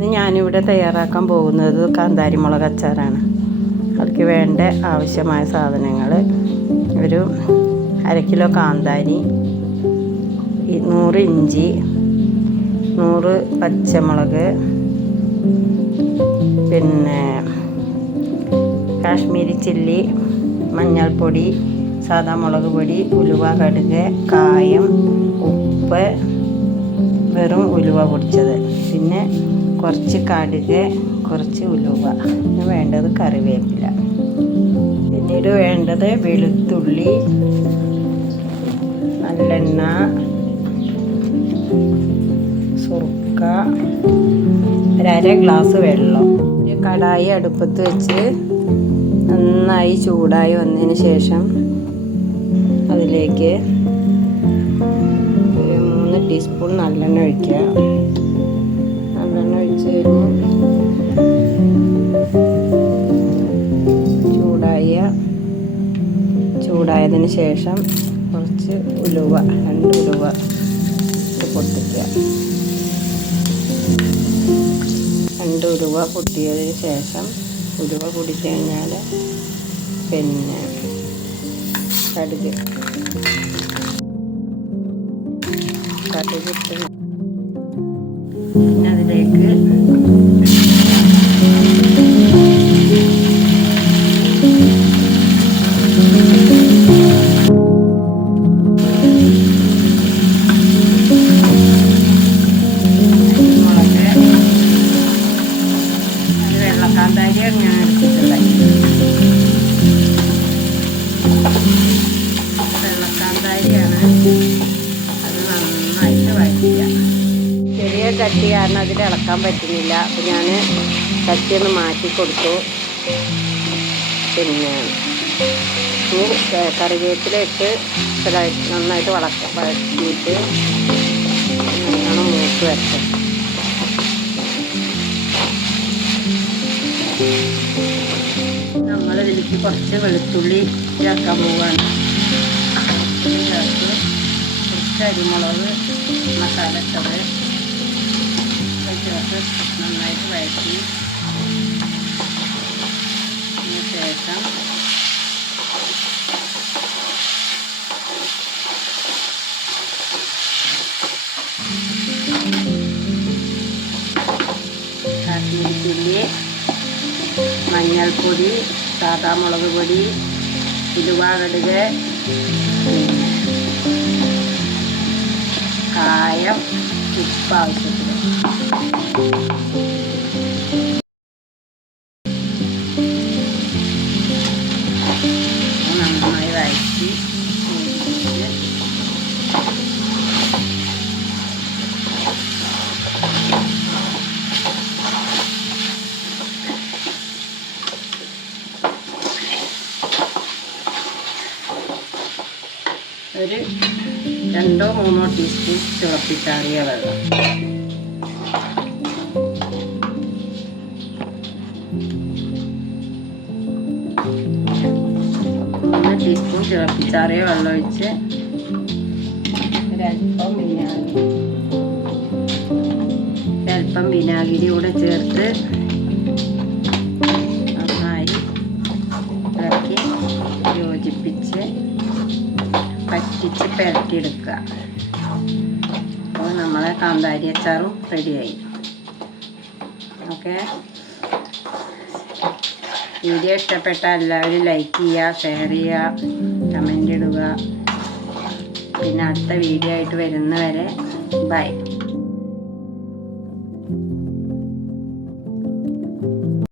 ഇന്ന് ഞാനിവിടെ തയ്യാറാക്കാൻ പോകുന്നത് കാന്താരി മുളക് അച്ചാറാണ്. അതിലേക്ക് വേണ്ട ആവശ്യമായ സാധനങ്ങൾ ഒരു അര കിലോ കാന്താരി നൂറ് ഇഞ്ചി നൂറ് പച്ചമുളക് പിന്നെ കാശ്മീരി ചില്ലി മഞ്ഞൾപ്പൊടി സാദാ മുളക് പൊടി ഉലുവ കടുക് കായം ഉപ്പ് വെറും ഉലുവ പൊടിച്ചത്. പിന്നെ കുറച്ച് കടുക് കുറച്ച് ഉലുവ. പിന്നെ വേണ്ടത് കറിവേപ്പില. പിന്നീട് വേണ്ടത് വെളുത്തുള്ളി നല്ലെണ്ണ സുർക്ക ഒരര ഗ്ലാസ് വെള്ളം. ഒരു കടായി അടുപ്പത്ത് വെച്ച് നന്നായി ചൂടായി വന്നതിന് ശേഷം അതിലേക്ക് ഒരു മൂന്ന് ടീസ്പൂൺ നല്ലെണ്ണ ഒഴിക്കുക. ചൂടായതിന് ശേഷം കുറച്ച് ഉലുവ രണ്ട് ഉലുവ പൊട്ടിക്കുക. രണ്ട് ഉലുവ പൊട്ടിയതിന് ശേഷം ഉലുവ പൊടിച്ചു കഴിഞ്ഞാൽ പിന്നെ കടുക്. കടുകിട്ട് പിന്നെ അതിലേക്ക് ചട്ടി കാരണം അതിൽ ഇളക്കാൻ പറ്റുന്നില്ല. അപ്പം ഞാൻ കട്ടി ഒന്ന് മാറ്റി കൊടുത്തു. പിന്നെ കറിവേപ്പിലിട്ട് ഇട്ട് നന്നായിട്ട് വളക്ക വഴറ്റിയിട്ട് നല്ലോണം മൂത്ത് വരട്ടെ. നമ്മൾ കുറച്ച് വെളുത്തുള്ളി ചേർക്കാൻ പോവുകയാണ് ചേർത്ത് കുറച്ച് അരിമുളക് മസാല ഇട്ടത് ചേർത്ത് നന്നായിട്ട് വഴറ്റി ശേഷം കാശ്മീരി മഞ്ഞൾപ്പൊടി സാദാ മുളക് പൊടി ഉലുവ കടുക് കായം ഉപ്പ് ആവശ്യത്തിന് ഒരു രണ്ടോ മൂന്നോ ടീസ്പൂൺ തിളപ്പിച്ചാറിയ വെള്ളം. തിളപ്പിച്ചാറിയ വെള്ളം ഒഴിച്ച് ഒരല്പം വിനാഗിരി ഒരല്പം വിനാഗിരി കൂടെ ചേർത്ത് നന്നായി ഇളക്കി യോജിപ്പിച്ച് പറ്റിച്ച് പുരട്ടിയെടുക്കുക. അപ്പോൾ നമ്മളെ കാന്താരി അച്ചാറും റെഡിയായി. ഓക്കെ? വീഡിയോ ഇഷ്ടപ്പെട്ട എല്ലാവരും ലൈക്ക് ചെയ്യുക ഷെയർ ചെയ്യുക. ഇടുക പിന്നെ അടുത്ത വീഡിയോ ആയിട്ട് വരുന്നവരെ ബൈ